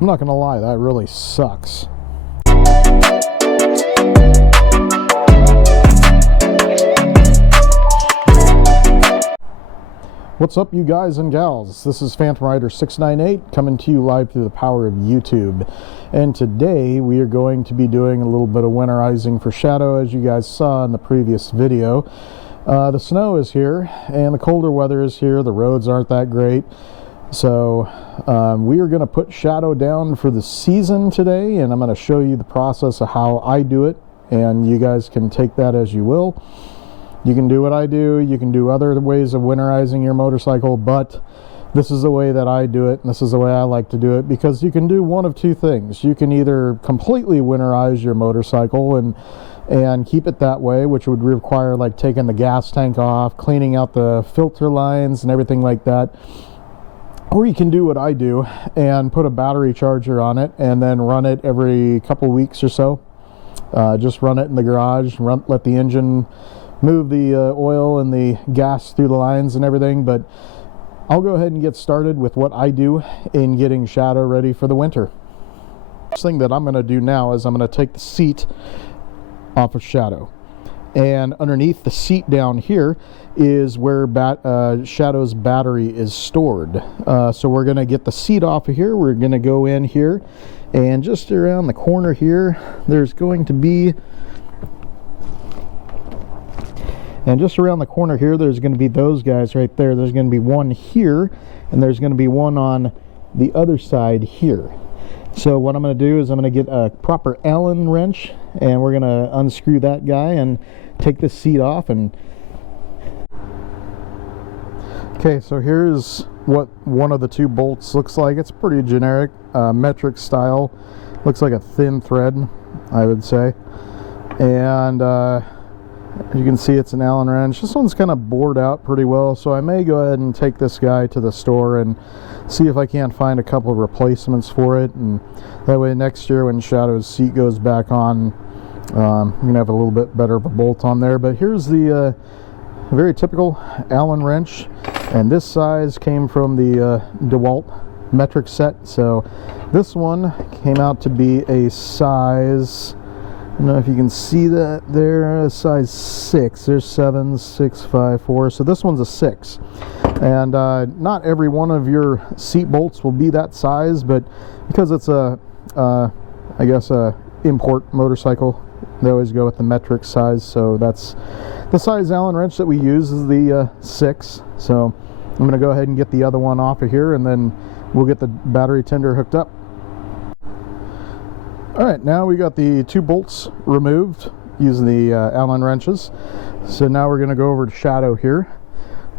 I'm not gonna lie, that really sucks. What's up, you guys and gals? This is Phantom Rider 698 coming to you live through the power of YouTube. And today we are going to be doing a little bit of winterizing for Shadow, as you guys saw in the previous video. The snow is here and the colder weather is here. The roads aren't that great. So we are going to put Shadow down for the season today, and I'm going to show you the process of how I do it, and you guys can take that as you will. You can do what I do, you can do other ways of winterizing your motorcycle, but this is the way that I do it, and this is the way I like to do it, because you can do one of two things. You can either completely winterize your motorcycle and keep it that way, which would require like taking the gas tank off, cleaning out the filter lines and everything like that. Or you can do what I do and put a battery charger on it and then run it every couple weeks or so. Just run it in the garage, let the engine move the oil and the gas through the lines and everything. But I'll go ahead and get started with what I do in getting Shadow ready for the winter. First thing that I'm going to do now is I'm going to take the seat off of Shadow, and underneath the seat down here is where Shadow's battery is stored. So we're going to get the seat off of here. We're going to go in here, and just around the corner here there's going to be those guys right there. There's going to be one here, and there's going to be one on the other side here. So what I'm going to do is I'm going to get a proper Allen wrench, and we're going to unscrew that guy and take this seat off. And okay, so here's what one of the two bolts looks like. It's pretty generic, metric style. Looks like a thin thread, I would say. And as you can see, it's an Allen wrench. This one's kind of bored out pretty well, so I may go ahead and take this guy to the store and see if I can't find a couple of replacements for it, and that way next year when Shadow's seat goes back on, I'm gonna have a little bit better of a bolt on there. But here's the very typical Allen wrench, and this size came from the DeWalt metric set. So this one came out to be a size, I don't know if you can see that there, a size 6. There's 7, 6, 5, 4. So this one's a 6. And not every one of your seat bolts will be that size, but because it's I guess a import motorcycle, they always go with the metric size. So that's the size Allen wrench that we use, is the 6. So I'm going to go ahead and get the other one off of here, and then we'll get the battery tender hooked up. Alright, now we got the two bolts removed using the Allen wrenches. So now we're going to go over to Shadow here.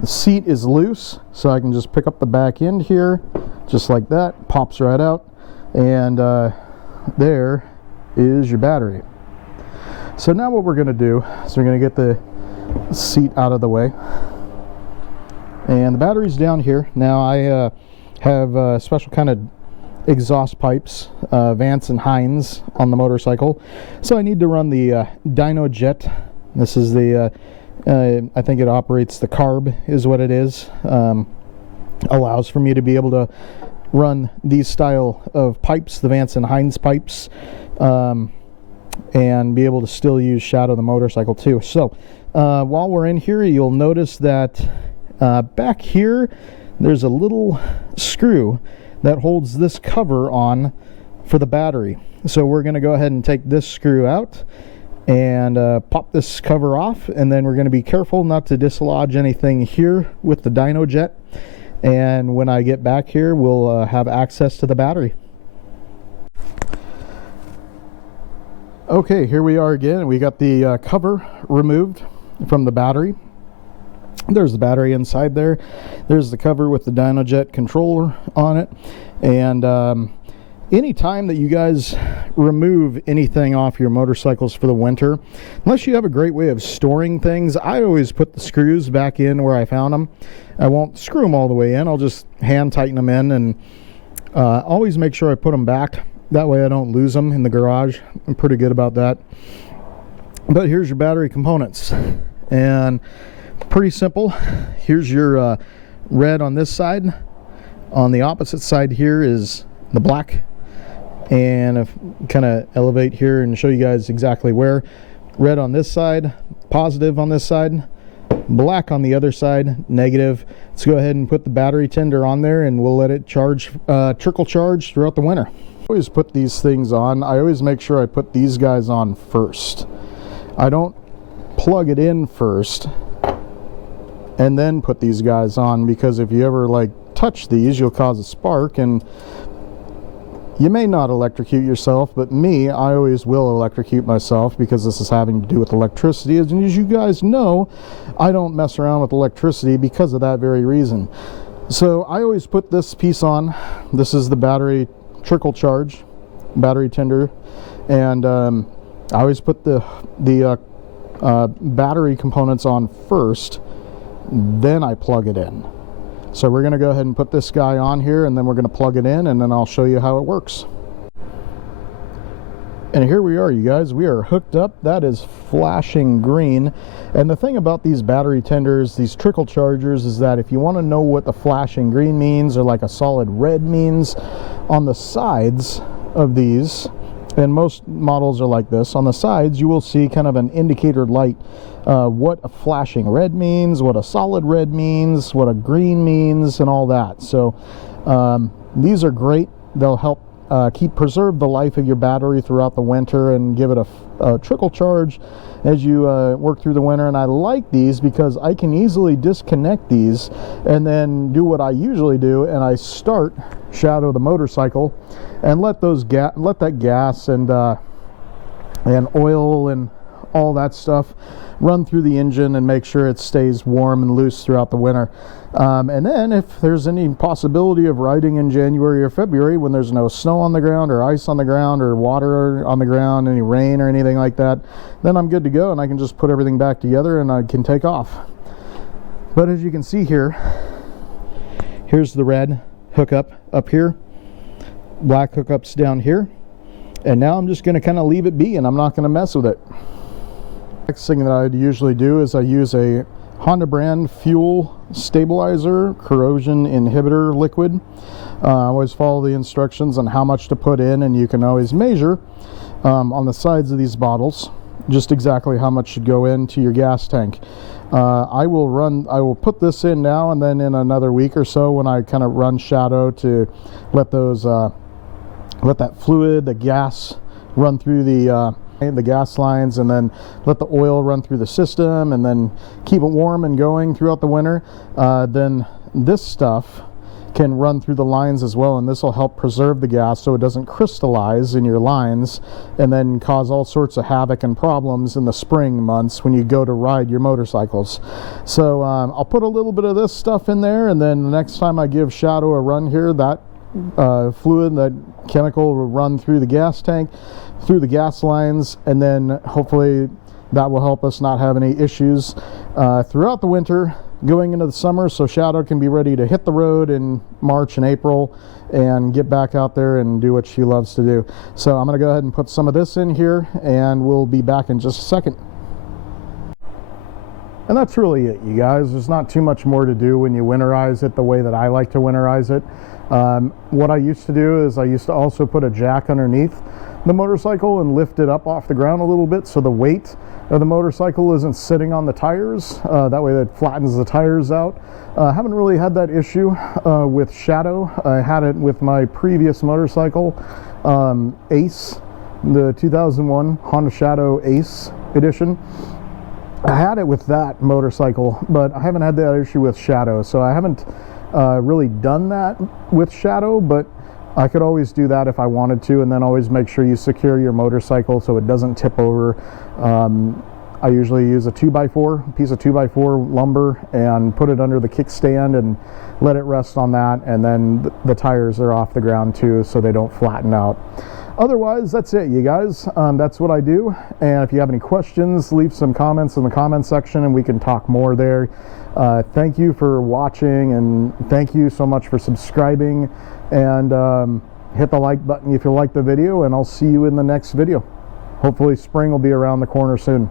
The seat is loose, so I can just pick up the back end here, just like that. Pops right out, and there is your battery. So now what we're going to do is we're going to get the seat out of the way. And the battery's down here. Now I have a special kind of exhaust pipes, Vance and Hines, on the motorcycle, so I need to run the dyno jet. This is the I think it operates the carb, is what it is. Allows for me to be able to run these style of pipes, the Vance and Hines pipes, and be able to still use Shadow the motorcycle too. So while we're in here, you'll notice that back here there's a little screw that holds this cover on for the battery. So we're going to go ahead and take this screw out and pop this cover off, and then we're going to be careful not to dislodge anything here with the dyno jet. And when I get back here, we'll have access to the battery. Okay, here we are again. We got the cover removed from the battery. There's the battery inside there. There's the cover with the dyno jet controller on it. And any time that you guys remove anything off your motorcycles for the winter, unless you have a great way of storing things, I always put the screws back in where I found them. I won't screw them all the way in. I'll just hand tighten them in, and always make sure I put them back. That way I don't lose them in the garage. I'm pretty good about that. But here's your battery components, and pretty simple. Here's your red on this side. On the opposite side here is the black and kind of elevate here and show you guys exactly where. Red on this side, positive on this side, black on the other side, negative. Let's go ahead and put the battery tender on there, and we'll let it charge, trickle charge throughout the winter. I always put these things on. I always make sure I put these guys on first. I don't plug it in first and then put these guys on, because if you ever like touch these, you'll cause a spark, and you may not electrocute yourself, but me, I always will electrocute myself, because this is having to do with electricity. And as you guys know, I don't mess around with electricity because of that very reason. So I always put this piece on. This is the battery trickle charge, battery tender, and I always put the battery components on first, then I plug it in. So we're going to go ahead and put this guy on here, and then we're going to plug it in, and then I'll show you how it works. And here we are, you guys. We are hooked up. That is flashing green. And the thing about these battery tenders, these trickle chargers, is that if you want to know what the flashing green means, or like a solid red means, on the sides of these, and most models are like this, on the sides you will see kind of an indicator light, what a flashing red means, what a solid red means, what a green means, and all that. So these are great. They'll help preserve the life of your battery throughout the winter and give it a trickle charge as you work through the winter. And I like these because I can easily disconnect these and then do what I usually do, and I start Shadow the motorcycle and let that gas and oil and all that stuff run through the engine and make sure it stays warm and loose throughout the winter. And then if there's any possibility of riding in January or February when there's no snow on the ground or ice on the ground or water on the ground, any rain or anything like that, then I'm good to go, and I can just put everything back together and I can take off. But as you can see here, here's the red hookup up here, black hookups down here, and now I'm just going to kind of leave it be, and I'm not going to mess with it. Next thing that I'd usually do is I use a Honda brand fuel stabilizer corrosion inhibitor liquid. I always follow the instructions on how much to put in, and you can always measure on the sides of these bottles just exactly how much should go into your gas tank. I will put this in now, and then in another week or so, when I kind of run Shadow to let that fluid, the gas, run through the gas lines, and then let the oil run through the system, and then keep it warm and going throughout the winter, then this stuff can run through the lines as well, and this will help preserve the gas so it doesn't crystallize in your lines and then cause all sorts of havoc and problems in the spring months when you go to ride your motorcycles. So I'll put a little bit of this stuff in there, and then the next time I give Shadow a run here, that fluid, that chemical, will run through the gas tank, through the gas lines, and then hopefully that will help us not have any issues throughout the winter going into the summer, so Shadow can be ready to hit the road in March and April and get back out there and do what she loves to do. So I'm going to go ahead and put some of this in here, and we'll be back in just a second. And that's really it, you guys. There's not too much more to do when you winterize it the way that I like to winterize it. What I used to do is I used to also put a jack underneath the motorcycle and lift it up off the ground a little bit so the weight of the motorcycle isn't sitting on the tires. That way that flattens the tires out. Haven't really had that issue with Shadow. I had it with my previous motorcycle, Ace, the 2001 Honda Shadow Ace edition. I had it with that motorcycle, but I haven't had that issue with Shadow, so I haven't really done that with Shadow, but I could always do that if I wanted to, and then always make sure you secure your motorcycle so it doesn't tip over. I usually use a 2x4, piece of 2x4 lumber, and put it under the kickstand and let it rest on that, and then the tires are off the ground too so they don't flatten out. Otherwise, that's it, you guys. That's what I do, and if you have any questions, leave some comments in the comment section and we can talk more there. Thank you for watching, and thank you so much for subscribing, and hit the like button if you like the video, and I'll see you in the next video. Hopefully spring will be around the corner soon.